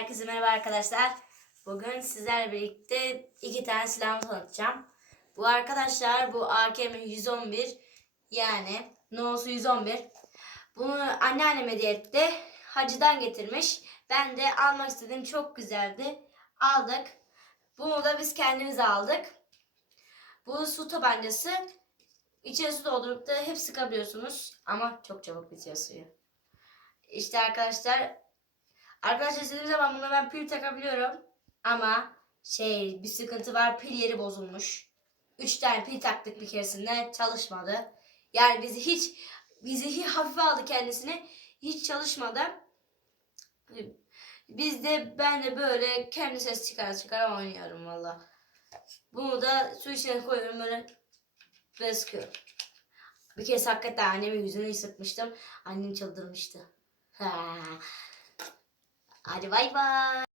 Herkese merhaba arkadaşlar. Bugün sizlerle birlikte iki tane silahımı tanıtacağım. Bu arkadaşlar bu AKM 111 yani Nosu 111. Bunu anneannem hediye etti. Hacıdan getirmiş. Ben de almak istedim. Çok güzeldi. Aldık. Bunu da biz kendimiz aldık. Bu su tabancası. İçine su doldurup da hep sıkabiliyorsunuz. Ama çok çabuk bitiyor suyu. İşte arkadaşlar Arkadaşlar istediğim zaman buna ben pil takabiliyorum. Ama şey bir sıkıntı var pil yeri bozulmuş. Üç tane pil taktık bir keresinde çalışmadı. Yani bizi hiç bizi hiç hafife aldı kendisini. Hiç çalışmadı. Biz de ben de böyle kendi ses çıkar çıkar oynuyorum valla. Bunu da su içine koyuyorum böyle ve sıkıyorum. Bir kez hakikaten annemin yüzünü ısıtmıştım. Annem çıldırmıştı. Ha. Hadi bay bay.